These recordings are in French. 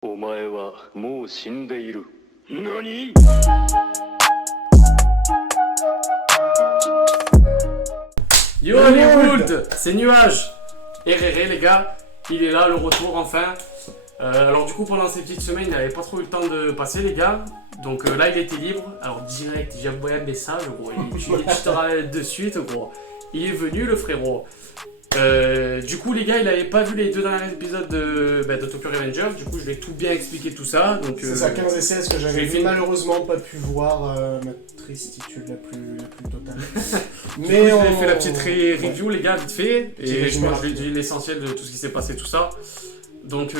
お前はもう死んでいる。何？ Yo les Gould, c'est Nuage. RRR les gars, il est là, le retour enfin. Alors du coup pendant ces petites semaines il n'avait pas trop eu le temps de passer les gars. Donc là il était libre. Alors direct j'ai envoyé un message gros. Je te rappelle de suite gros. Il est venu le frérot. Du coup les gars il avait pas vu les deux derniers épisodes de Tokyo Revengers. Du coup je vais tout bien expliquer tout ça. Donc, c'est ça 15 et 16 que j'avais malheureusement pas pu voir, ma tristitude la plus totale. Mais on fait la petite review les gars vite fait. Et je pense que je dis l'essentiel de tout ce qui s'est passé tout ça. Donc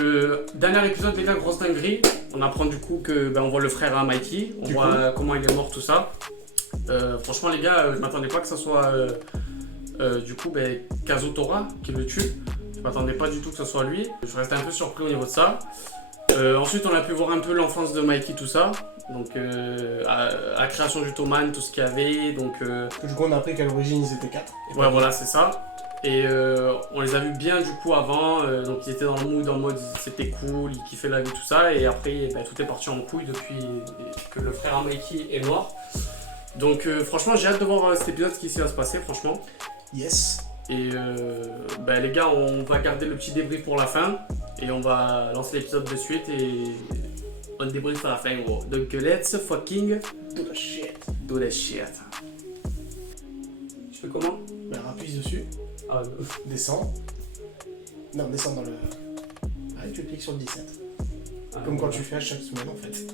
dernier épisode les gars, grosse dinguerie. On apprend du coup que on voit le frère à Mikey. On voit comment il est mort tout ça. Franchement les gars je m'attendais pas que ça soit du coup Kazutora qui le tue. Je m'attendais pas du tout que ce soit lui. Je restais un peu surpris au niveau de ça. Ensuite on a pu voir un peu l'enfance de Mikey tout ça. Donc la création du Toman, tout ce qu'il y avait. Donc du coup on a appris qu'à l'origine ils étaient 4. Ouais voilà c'est ça. Et on les a vus bien du coup avant, donc ils étaient dans le mood en mode c'était cool, ils kiffaient la vie tout ça, et après tout est parti en couille depuis que le frère à Mikey est mort. Donc franchement j'ai hâte de voir cet épisode, ce qui va se passer franchement. Yes. Et les gars on va garder le petit débrief pour la fin, et on va lancer l'épisode de suite et on débrief à la fin gros. Donc let's fucking do the shit. Do the shit. Tu fais comment? Appuie dessus. Ah, descends. Non, descends dans le... Ah, tu cliques sur le 17. Comme quand tu fais à chaque semaine en fait.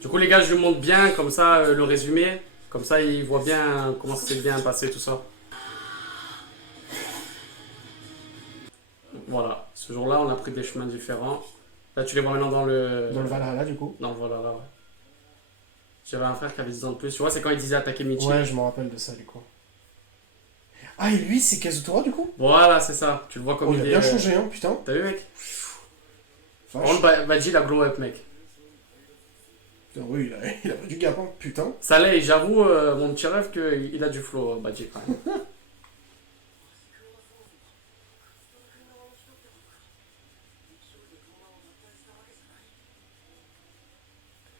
Du coup les gars je lui montre bien comme ça le résumé. Comme ça il voit bien comment ça s'est bien passé tout ça. Voilà, ce jour-là on a pris des chemins différents. Là tu les vois maintenant dans le... Dans le Valhalla du coup. Dans le Valhalla ouais. J'avais un frère qui avait 10 ans de plus. Tu vois c'est quand il disait attaquer Michi. Ouais je me rappelle de ça du coup. Ah et lui c'est Kazutora du coup. Voilà c'est ça, tu le vois comme il a bien changé hein putain. T'as vu mec? Par contre Badji il a glow up mec. Putain oui il a pas du gap hein putain. Ça l'est, j'avoue mon petit rêve qu'il a du flow Badji quand même.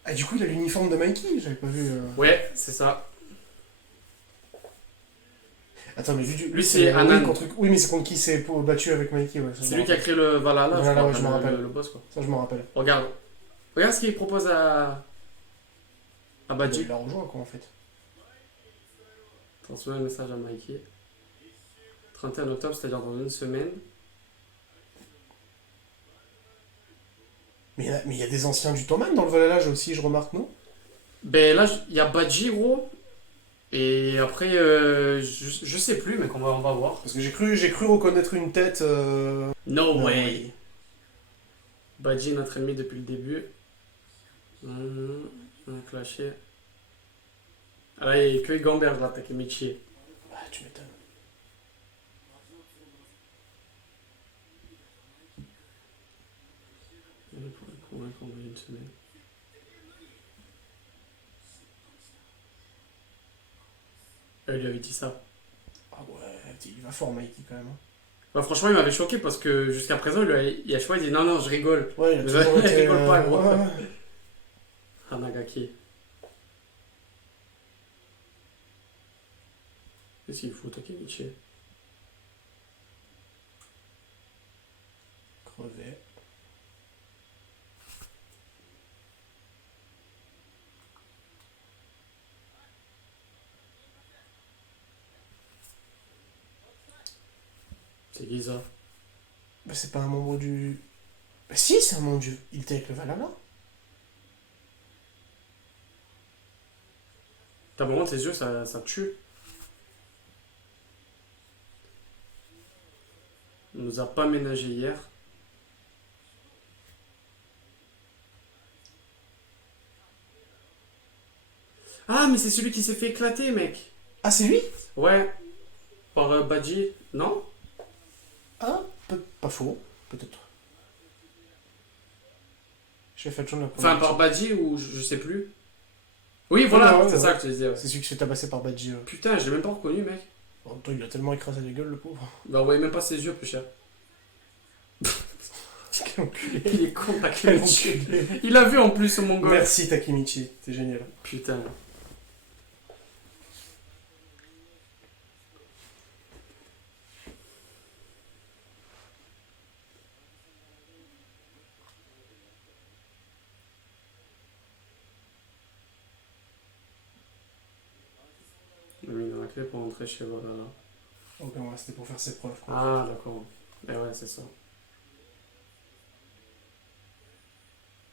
Ah du coup il a l'uniforme de Mikey, j'avais pas vu... Ouais c'est ça. Attends mais lui c'est Anan. Oui mais c'est contre qui s'est battu avec Mikey ouais. C'est lui qui a créé le Valhalla, je crois, je me rappelle. Le boss quoi. Ça je me rappelle. Regarde ce qu'il propose à Badji. Il l'a rejoint quoi en fait. Transmets un message à Mikey. 31 octobre, c'est-à-dire dans une semaine. Mais il y a des anciens du Toman dans le Valhalla aussi, je remarque, non? Ben là, il y a Badji, gros. Et après, je sais plus, mec, on va voir. Parce que j'ai cru reconnaître une tête... No way. Badji est notre ennemi depuis le début. On a clashé. Ah là, il y a que Gamberge là, attaqué Michi. Ah, tu m'étonnes. Pour le convaincre, on a une semaine. Il lui avait dit ça. Ah ouais, il va fort Mikey quand même. Bah, franchement, il m'avait choqué parce que jusqu'à présent, il a choisi, il dit non, je rigole. Ouais, il a il rigole pas, gros. Ouais. Hanagaki. Qu'est-ce qu'il faut attaquer Michi? Crevé. C'est qui ça? Bah c'est pas un membre du... Bah si, c'est un membre du... Il était avec le Valhalla. T'as vraiment tes yeux, ça tue. On nous a pas ménagé hier. Ah, mais c'est celui qui s'est fait éclater, mec. Ah, c'est lui? Ouais. Par Badji, non? Ah, pas faux, peut-être. J'ai fait jaune la Enfin, par Badji ou je sais plus. Oui, voilà, Ouais, ouais, c'est ouais. ça que je te disais. Ouais. C'est celui qui se fait tabasser par Badji. Putain, je l'ai même pas reconnu, mec. En même temps, il a tellement écrasé les gueules, le pauvre. Bah, on voyait même pas ses yeux, plus cher. Quel enculé. Il est con, Quel Takemichi. enculé. Il a vu en plus, ce mongol. Merci Takemichi, t'es génial. Putain. Il a mis dans la clé pour entrer chez Valhalla. Ok, ouais, c'était pour faire ses preuves, quoi. Ah, d'accord. Eh ouais, c'est ça.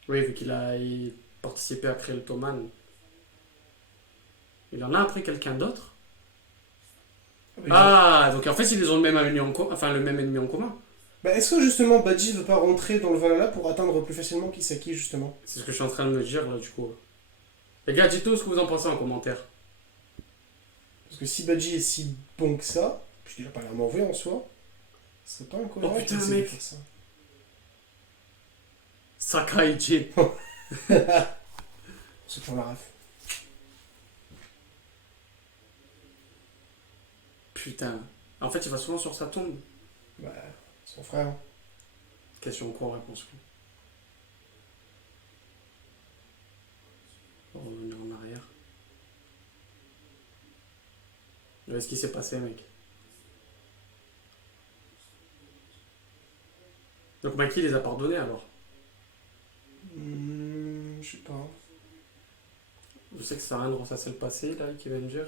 Oui, vu qu'il participé à créer le Toman. Il en a après quelqu'un d'autre. Ah, donc en fait, ils ont le même ennemi en commun. Enfin, le même ennemi en commun. Bah, est-ce que justement Badji veut pas rentrer dans le Valhalla pour atteindre plus facilement Kisaki, justement? C'est ce que je suis en train de me dire là, du coup. Les gars, dites-nous ce que vous en pensez en commentaire. Parce que si Badji est si bon que ça, puisqu'il a pas l'air mauvais en soi, c'est pas incohérent. Oh, putain, qu'il essaie de mec. faire ça. Sakai-Jin. C'est pour la ref. Putain. En fait, il va souvent sur sa tombe. Bah, son frère. Question quoi, réponse quoi. On va revenir en arrière. Qu'est-ce qui s'est passé, mec? Donc Maki les a pardonnés alors. Je sais pas. Je sais que ça sert à rien de ressasser le passé, là, qui va me dire.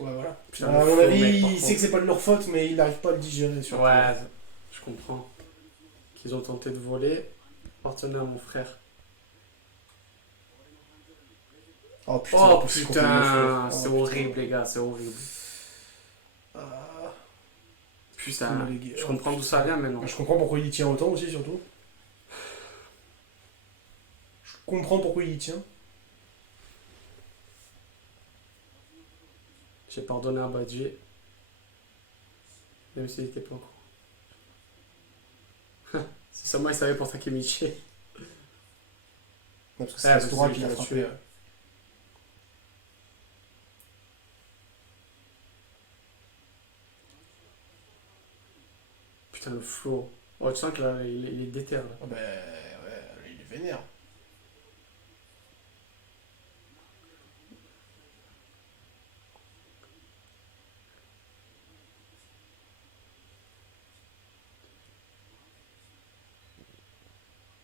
Ouais, voilà. Putain, À le mon faux avis, mec, par il sait contre. que c'est pas de leur faute, mais il n'arrive pas à le digérer, surtout. Ouais, je comprends. Qu'ils ont tenté de voler, appartenait à mon frère. Oh putain, Oh impossible qu'on putain, peut le faire. c'est Oh, horrible putain. les gars, c'est horrible. Ah, Putain, les gars. je comprends d'où ça vient maintenant. bah, je comprends pourquoi il y tient autant aussi, surtout. Je comprends pourquoi il y tient. J'ai pardonné à Badji. Même s'il était pas au courant. Si seulement il savait pour Takemichi. Non, parce que c'est Ah, Astora c'est qui lui l'a qui l'a frappé. tué. Putain, le flow. Oh, tu sens que là, il est déter là. Ah bah, ouais, il est vénère.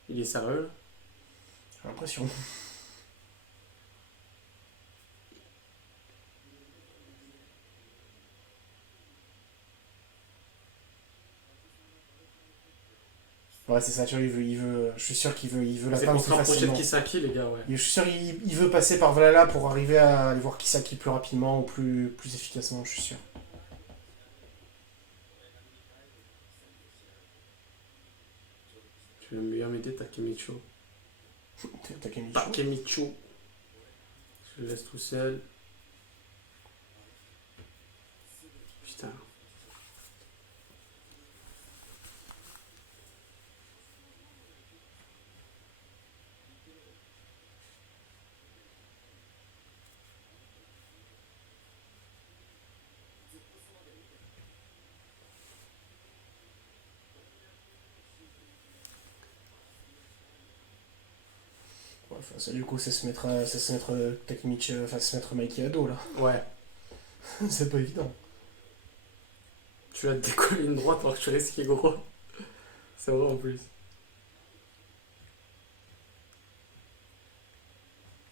Il est sérieux là. J'ai l'impression. Ouais, c'est ça, tu vois, je suis sûr il veut C'est l'atteindre pour se plus rapprocher de facilement. Kisaki, les gars, ouais. Je suis sûr il veut passer par Valhalla pour arriver à aller voir Kisaki plus rapidement ou plus efficacement, je suis sûr. Tu veux bien m'aider, Takemichi. Takemichi. Takemichi. Je le laisse tout seul. Putain. Ouais, enfin, ça, du coup, ça se mettre Takemichi, enfin, se mettre Mikey à dos, là. Ouais. C'est pas évident. Tu vas te décoller une droite alors que tu risques gros. C'est vrai en plus.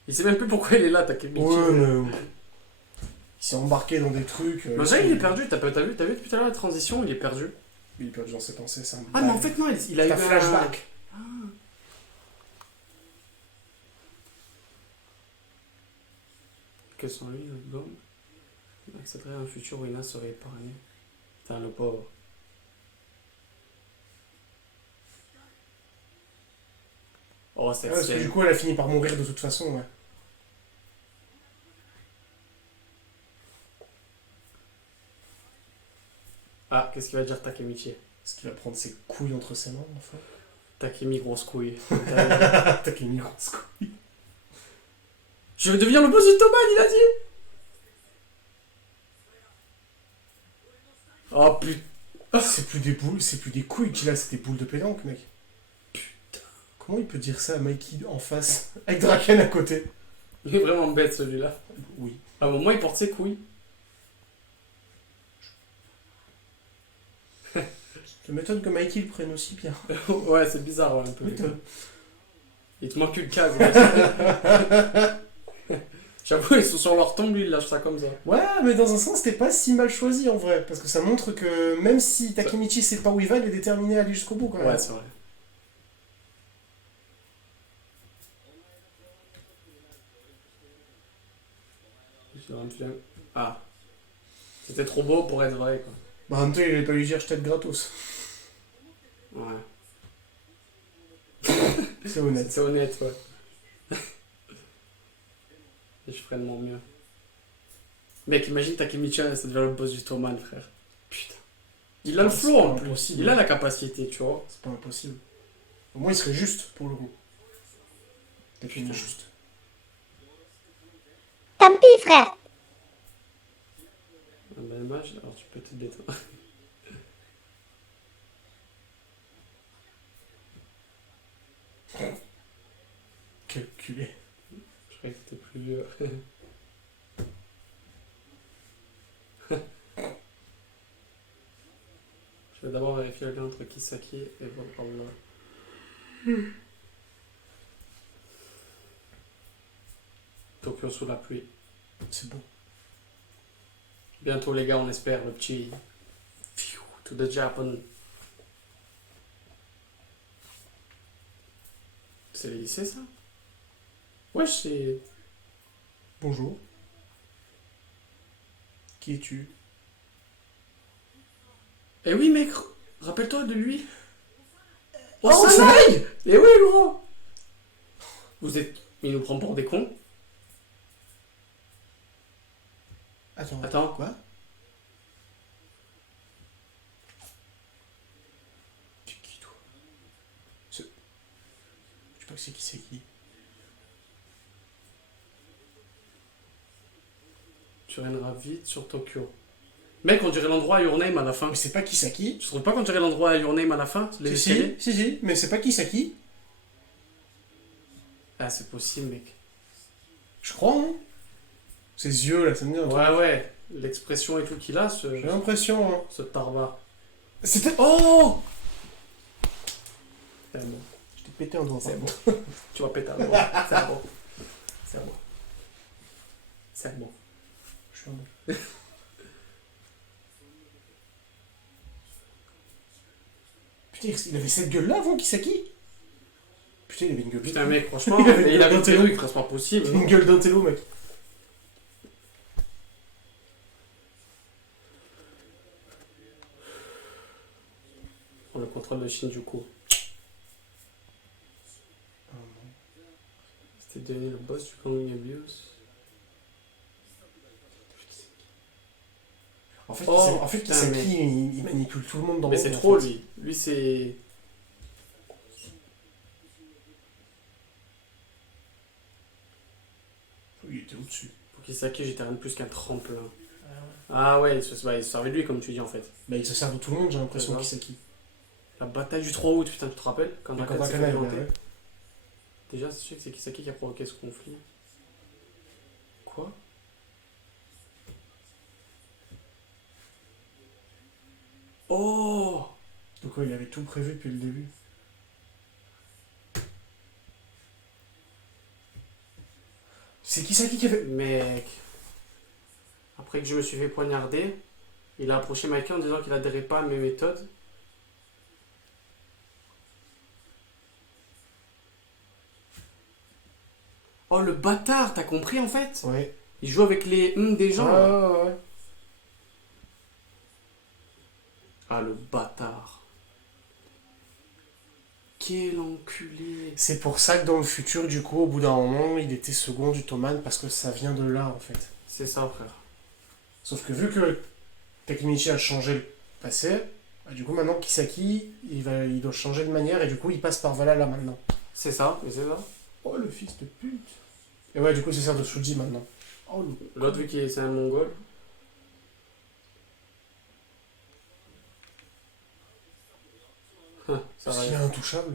Il sait même plus pourquoi il est là, Takemichi. Ouais, mais... Il s'est embarqué dans des trucs... Mais ça, il est perdu. T'as vu depuis tout à l'heure la transition, il est perdu. Il est perdu dans ses pensées, c'est un... Ah, mais en fait, non, il a eu un un flashback. Quels sont les albums? Il accepterait un futur où Ina serait épargnée. Putain, le pauvre. Oh, c'est Ouais, parce que du coup, elle a fini par mourir de toute façon, ouais. Ah, qu'est-ce qu'il va dire Takemichi? Est-ce qu'il va prendre ses couilles entre ses mains, enfin? Takemi, grosse couille. T'as qu'une grosse couille. Je vais devenir le boss du Toman, il a dit. Oh putain. C'est plus des couilles qu'il a, c'est des boules de pétanque, mec. Putain. Comment il peut dire ça à Mikey en face, avec Draken à côté? Il est vraiment bête celui-là. Oui. À un moment, il porte ses couilles. Ça m'étonne que Mikey le prenne aussi bien. Ouais, c'est bizarre, ouais, un peu. M'étonne. Il te manque une case. Ouais. J'avoue, ils sont sur leur tombe, lui, il lâche ça comme ça. Ouais, mais dans un sens, c'était pas si mal choisi en vrai. Parce que ça montre que même si Takemichi sait pas où il va, il est déterminé à aller jusqu'au bout quand même. Ouais, c'est vrai. Ah. C'était trop beau pour être vrai, quoi. Bah, en même temps, il allait pas lui dire je t'aide gratos. Ouais. C'est honnête. C'est honnête, ouais. Et je ferais de mon mieux. Mec, imagine Takemichi, ça devient le boss du Toman, frère. Putain. Il a le C'est flow pas en plus. impossible. Il a la capacité, tu vois. C'est pas impossible. Au moins, il serait juste pour le coup. Takemichi Putain. juste. Tant pis, frère. Ah bah, dommage, alors tu peux te détendre. Quel culé. Je croyais que t'étais plus vieux. Je vais d'abord vérifier le lien entre Kisaki et Volpalla. Tokyo sous la pluie. C'est beau. Bientôt les gars, on espère le petit Phew, to the Japan. C'est les lycées ça? Ouais, c'est... Bonjour. Qui es-tu? Eh oui mec, rappelle-toi de lui. Oh, ça ça aille. Eh oui gros. Vous êtes... Il nous prend pour des cons. Attends. Quoi? C'est qui toi? Je sais pas que c'est qui. Tu reviendras vite sur Tokyo. Mec, on dirait l'endroit à Your Name à la fin. Mais c'est pas Kisaki. Tu trouves pas qu'on dirait l'endroit à Your Name à la fin? Les escaliers Si, mais c'est pas Kisaki. Ah, c'est possible, mec. Je crois, hein. Ses yeux là, ça me dit un truc. Ouais. L'expression et tout qu'il a, J'ai l'impression, hein. ce tarba. C'était. Oh! C'est bon. Je t'ai pété un doigt. C'est pardon. bon. Tu vas péter un bon. C'est bon. C'est bon. C'est bon. Je suis un bon. Putain, il avait cette gueule là avant Kisaki? Putain, il avait une gueule. Putain, mec, franchement, il avait une perruque, c'est pas possible. Une gueule d'intello, mec. Prends le contrôle de Shinjuku. C'était donné le boss du Kang Abuse. En fait, Oh, en fait putain, Kisaki, mais- il manipule tout le monde dans Mais le c'est monde, en trop, fait. lui. Lui, c'est... Il était au-dessus. Pour Kisaki, j'étais rien de plus qu'un tremplin. Ah ouais, il se servait de lui, comme tu dis, en fait. Bah, il se sert de tout le monde, j'ai l'impression, C'est ça. Kisaki. La bataille du 3 août, putain, tu te rappelles? Quand Mais Draken quand s'est Draken fait a planter. ouais. Déjà, je sais que c'est Kisaki qui a provoqué ce conflit. Quoi? Oh! Donc, ouais, il avait tout prévu depuis le début. C'est Kisaki qui avait. Mec. Après que je me suis fait poignarder, il a approché Mikey en disant qu'il adhérait pas à mes méthodes. Oh le bâtard, t'as compris en fait? Ouais. Il joue avec les des gens. là. Ouais. Ah le bâtard. Quel enculé. C'est pour ça que dans le futur, du coup, au bout d'un moment, il était second du Toman parce que ça vient de là, en fait. C'est ça frère. Sauf que vu que Takemichi a changé le passé, Du coup, maintenant, Kisaki, il doit changer de manière et du coup, il passe par Valhalla maintenant. C'est ça, mais c'est ça. Oh, le fils de pute. Et ouais, du coup, il se sert de Shuji maintenant. Oh, L'autre, vu qu'il c'est un mongol. Ça parce va. qu'il est intouchable.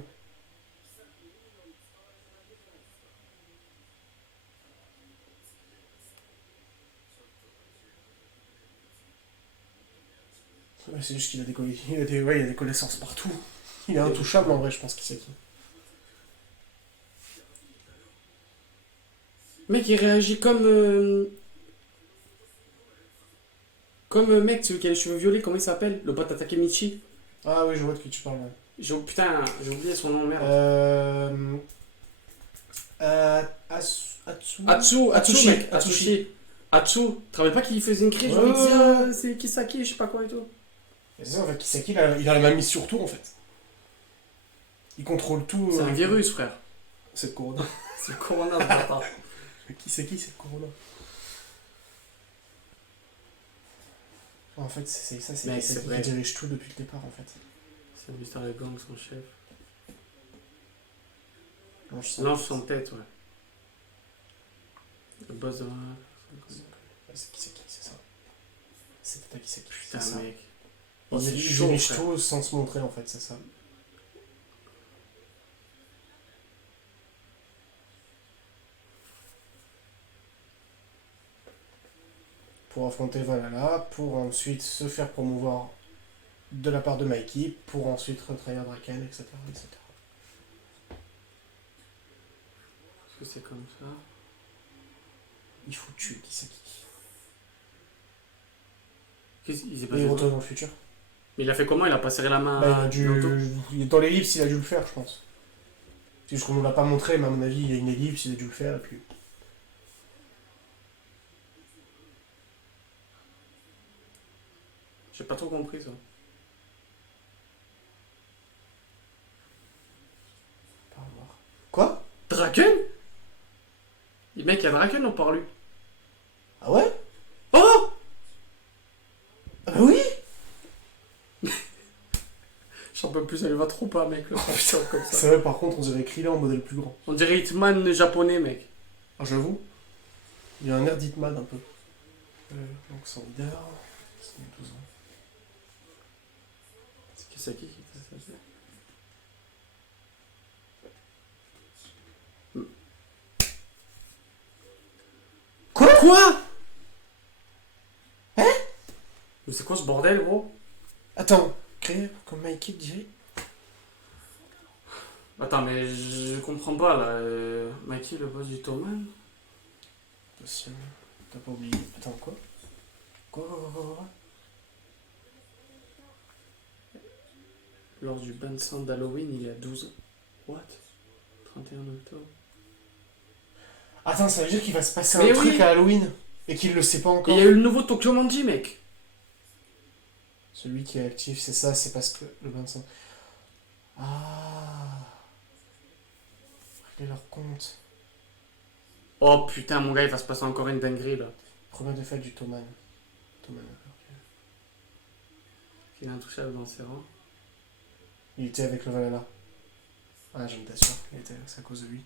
Ouais, c'est juste qu'il a il a des connaissances partout. Il est intouchable en vrai, je pense, Kisaki. Mec, il réagit comme mec, celui qui a les cheveux violets, comment il s'appelle? Le pote attaqué Michi. Ah oui, je vois de qui tu parles. Ouais. Putain, j'ai oublié son nom, merde. Atsu, mec, Atsushi. Atsu, tu te rappelles pas qu'il faisait une crise, genre il disait c'est Kisaki, je sais pas quoi et tout. C'est ça, en fait, Kisaki, il a la main mise sur tout, en fait. Il contrôle tout. C'est un virus, frère. C'est le Corona. C'est le Corona, ce bâtard. Kisaki, c'est le Corona. En fait, c'est ça, c'est Mec, Kisaki c'est vrai. qui dirige tout depuis le départ, en fait. C'est Mister Le Gang, son chef. Lance Lance son tête, ouais. Le boss de... c'est Kisaki, c'est ça. C'est Tata Kisaki. Putain, c'est ça. mec. Il c'est dirige chaud, frère. tout sans se montrer, en fait, c'est ça. Pour affronter Valhalla, pour ensuite se faire promouvoir de la part de Mikey, pour ensuite retrahir Draken, etc. etc. Est-ce que c'est comme ça? Il faut tuer Kisaki. Qu'est-ce qu'il s'est Et passé? il retourne dans le futur. Mais il a fait comment? Il a pas serré la main Bah, il à a dû... Naruto? Dans l'ellipse, il a dû le faire, je pense. C'est juste qu'on ne l'a pas montré, mais à mon avis, il y a une ellipse, il a dû le faire, et puis... J'ai pas trop compris ça. Pas voir. Quoi? Draken? Le mec, il y a Draken, on parle lui. Ah ouais? Oh! Ah bah oui! J'en peux plus, ça lui va trop pas, mec, le putain, comme ça. C'est vrai, par contre, on dirait Krillin en modèle plus grand. On dirait Hitman japonais, mec. Ah, j'avoue. Il y a un air d'Hitman un peu. Donc, son leader... C'est 12 ans. C'est Kisaki qui t'a fait. Quoi? Hein? Mais c'est quoi ce bordel, gros? Attends, créé comme Mikey dirait. Attends, mais je comprends pas, là. Mikey, le boss du Toman? Attention, t'as pas oublié. Attends, quoi? Quoi? Lors du ban sang d'Halloween, il est à 12 ans. What? 31 octobre. Attends, ça veut dire qu'il va se passer Mais un truc oui. à Halloween et qu'il le sait pas Et encore. il y a eu le nouveau Tokyo Manji, mec. Celui qui est actif, c'est ça, c'est parce que le 25. Ah. Régler leur compte. Oh putain, mon gars, il va se passer encore une dinguerie, là. Première défaite du Toman. Toman, ok. Il est intouchable dans ses rangs. Il était avec le Valhalla. Ah, j'en étais sûr. C'est à cause de lui.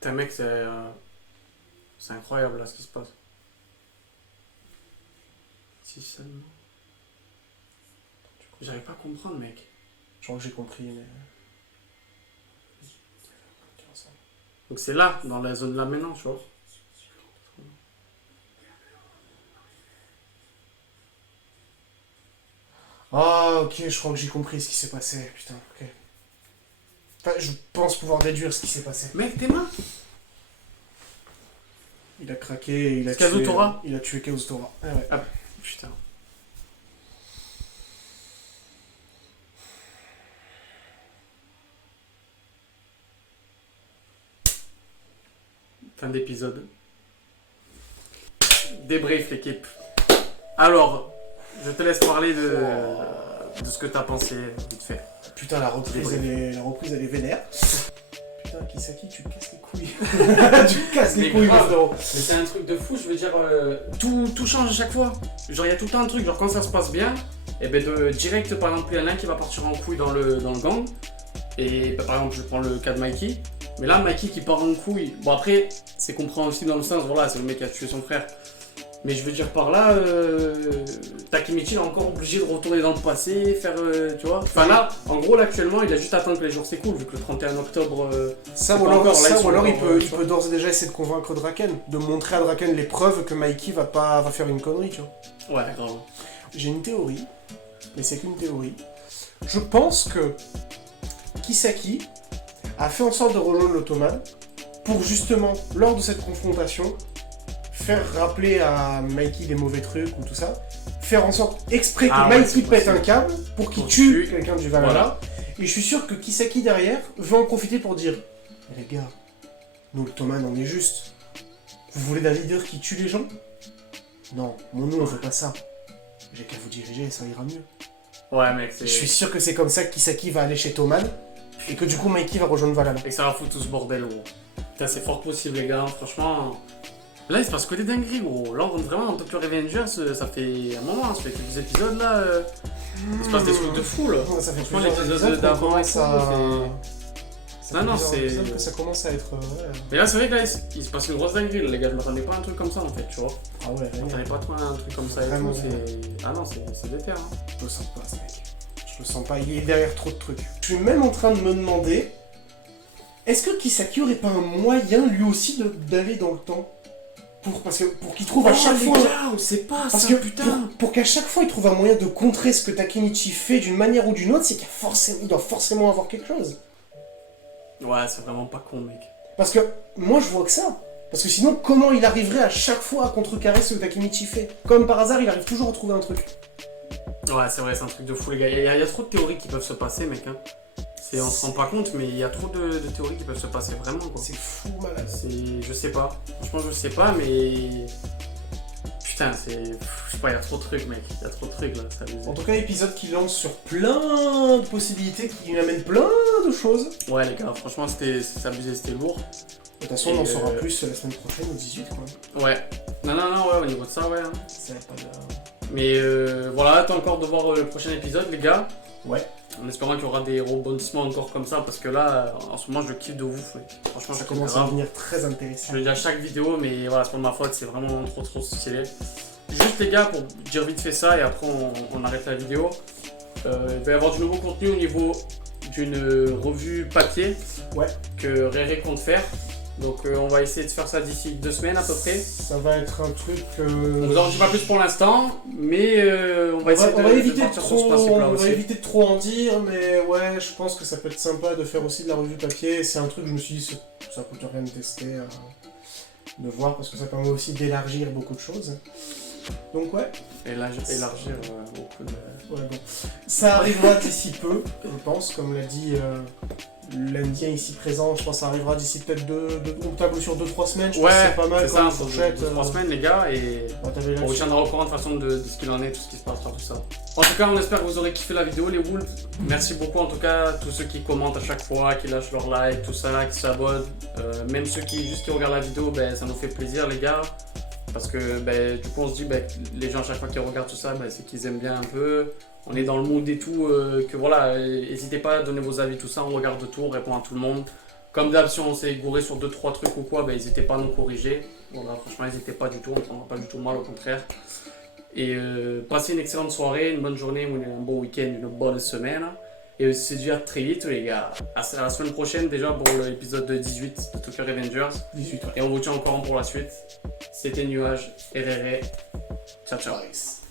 Putain, mec, c'est incroyable, là, ce qui se passe. Si seulement... J'arrive pas à comprendre, mec. Je crois que j'ai compris, mais. Donc c'est là, dans la zone là maintenant, tu vois. Ah, ok, je crois que j'ai compris ce qui s'est passé. Putain, ok. Enfin, je pense pouvoir déduire ce qui s'est passé. Mec, tes mains. Il a craqué et il a C'est Kazutora. Il a tué Kazutora. Ah ouais. Ah, putain. Fin d'épisode. Débrief, l'équipe. Alors, je te laisse parler de ce que t'as pensé, vite fait. Putain, la reprise, elle est vénère. putain, Kisaki, tu casses les couilles. Tu casses les Mais couilles, grave. frérot. Mais c'est un truc de fou, je veux dire, tout change à chaque fois. Genre, il y a tout le temps un truc, genre quand ça se passe bien, et ben direct, par exemple, il y en a un qui va partir en couille dans le gang. Et bah, par exemple, je prends le cas de Mikey. Mais là, Mikey qui part en couille, bon après, c'est compréhensible dans le sens, voilà, c'est le mec qui a tué son frère. Mais je veux dire par là, Takemichi il est encore obligé de retourner dans le passé, faire, tu vois. Enfin là, en gros, là, actuellement, il a juste à attendre que les jours s'écoulent, vu que le 31 octobre... Ça, c'est ou pas alors, encore, là, ils sont il encore, peut, il peut d'ores et déjà essayer de convaincre Draken, de montrer à Draken les preuves que Mikey va faire une connerie, tu vois. Ouais, grave. J'ai une théorie, mais c'est qu'une théorie. Je pense que Kisaki a fait en sorte de rejoindre l'Ottoman pour justement, lors de cette confrontation, faire rappeler à Mikey des mauvais trucs ou tout ça, faire en sorte exprès que Ah ouais, Mikey c'est pète possible. un câble pour qu'il Pour tue tuer. quelqu'un du Valhalla. Voilà. Et je suis sûr que Kisaki derrière veut en profiter pour dire les gars, nous l'Ottoman on est juste. Vous voulez d'un leader qui tue les gens? Non, nous on veut pas ça. J'ai qu'à vous diriger et ça ira mieux. Ouais, mec, c'est... Je suis sûr que c'est comme ça que Kisaki va aller chez Toman et que du coup Mikey va rejoindre Valhalla. Et que ça va foutre tout ce bordel, gros. Putain, c'est fort possible, les gars, franchement... Là, il se passe que des dingueries, gros. Là, vraiment, dans Tokyo Revengers, ça fait un moment, ça fait quelques épisodes, là... Il se passe des trucs de fou, là. Ça fait Franchement, plusieurs l'épisode épisodes qu'on d'avant commence et tout, à... Non, non, Ça fait c'est- plusieurs épisodes que ça commence à être... ouais. Mais là, c'est vrai que là, il se passe une grosse dinguerie, là, les gars. Je m'attendais pas à un truc comme ça, en fait, tu vois. Ah ouais, Je m'attendais pas à un truc comme ça et Vraiment, tout, c'est... Ah non, c'est déter, hein. je le sens pas ce mec. Je le sens pas, il est derrière trop de trucs. Je suis même en train de me demander... Est-ce que Kisaki aurait pas un moyen, lui aussi, d'aller dans le temps pour qu'il trouve à chaque les fois... gars, on sait pas, Parce ça, que putain. pour qu'à chaque fois il trouve un moyen de contrer ce que Takemichi fait d'une manière ou d'une autre, c'est qu'il doit forcément avoir quelque chose. Ouais, c'est vraiment pas con, mec. Parce que moi je vois que ça. Parce que sinon, comment il arriverait à chaque fois à contrecarrer ce que Takemichi fait? Comme par hasard, il arrive toujours à trouver un truc. Ouais, c'est vrai, c'est un truc de fou, les gars. Il y a trop de théories qui peuvent se passer, mec, hein. On se rend pas compte, mais il y a trop de théories qui peuvent se passer, vraiment, quoi. C'est fou malade. Je sais pas. Franchement, je sais pas, mais... Putain, je sais pas, il y a trop de trucs, mec. Il y a trop de trucs, là. Ça En tout cas, épisode qui lance sur plein de possibilités, qui lui amène plein de choses. Ouais, les gars, franchement, c'était abusé, c'était lourd. De toute façon, on en saura plus la semaine prochaine, au 18, quoi. Ouais. Non, ouais, au niveau de ça, ouais. Hein. Ça va pas de... Mais voilà, hâte encore de voir le prochain épisode, les gars. Ouais. En espérant qu'il y aura des rebondissements encore comme ça, parce que là, en ce moment, je kiffe de ouf. Mec. Franchement, Ça je kiffe commence à grave. devenir très intéressant. Je le dis à chaque vidéo, mais voilà, c'est pas de ma faute, c'est vraiment trop stylé. Juste les gars, pour dire vite fait ça, et après on arrête la vidéo. Il va y avoir du nouveau contenu au niveau d'une revue papier que Réré compte faire. Donc on va essayer de faire ça d'ici 2 semaines à peu près. Ça va être un truc... On vous en dit pas plus pour l'instant, mais on va essayer On va de éviter de partir sur ce trop, principe-là on aussi. va éviter de trop en dire, mais ouais, je pense que ça peut être sympa de faire aussi de la revue papier. C'est un truc, je me suis dit, ça coûte rien de tester, de voir, parce que ça permet aussi d'élargir beaucoup de choses. Donc ouais, Élargir beaucoup de... ouais bon. Ça arrivera d'ici peu, je pense, comme l'a dit l'Indien ici présent, je pense que ça arrivera d'ici peut-être on table sur 2-3 semaines, je pense que c'est pas mal c'est comme ça, une fourchette. 3 semaines les gars, et Bah, t'avais on vous là-dessus. tiendra au courant de façon de ce qu'il en est, tout ce qui se passe, tout ça. En tout cas, on espère que vous aurez kiffé la vidéo, les Wolves. Merci beaucoup en tout cas, tous ceux qui commentent à chaque fois, qui lâchent leur like, tout ça, qui s'abonnent. Même ceux qui regardent la vidéo, ben, ça nous fait plaisir les gars. Parce que ben, du coup on se dit ben, les gens à chaque fois qui regardent tout ça, ben, c'est qu'ils aiment bien un peu. On est dans le mood et tout, que voilà, n'hésitez pas à donner vos avis, tout ça, on regarde tout, on répond à tout le monde. Comme d'hab, si on s'est gouré sur 2-3 trucs ou quoi, ben, n'hésitez pas à nous corriger. Voilà, franchement, n'hésitez pas du tout, on ne prendra pas du tout mal, au contraire. Et passez une excellente soirée, une bonne journée, ou un bon week-end, une bonne semaine. Et on se dit à très vite les gars. À la semaine prochaine déjà pour l'épisode 18 de Tokyo Revengers. 18, ouais. Et on vous tient encore pour la suite. C'était Nuage, RRE. Ciao ciao. Nice.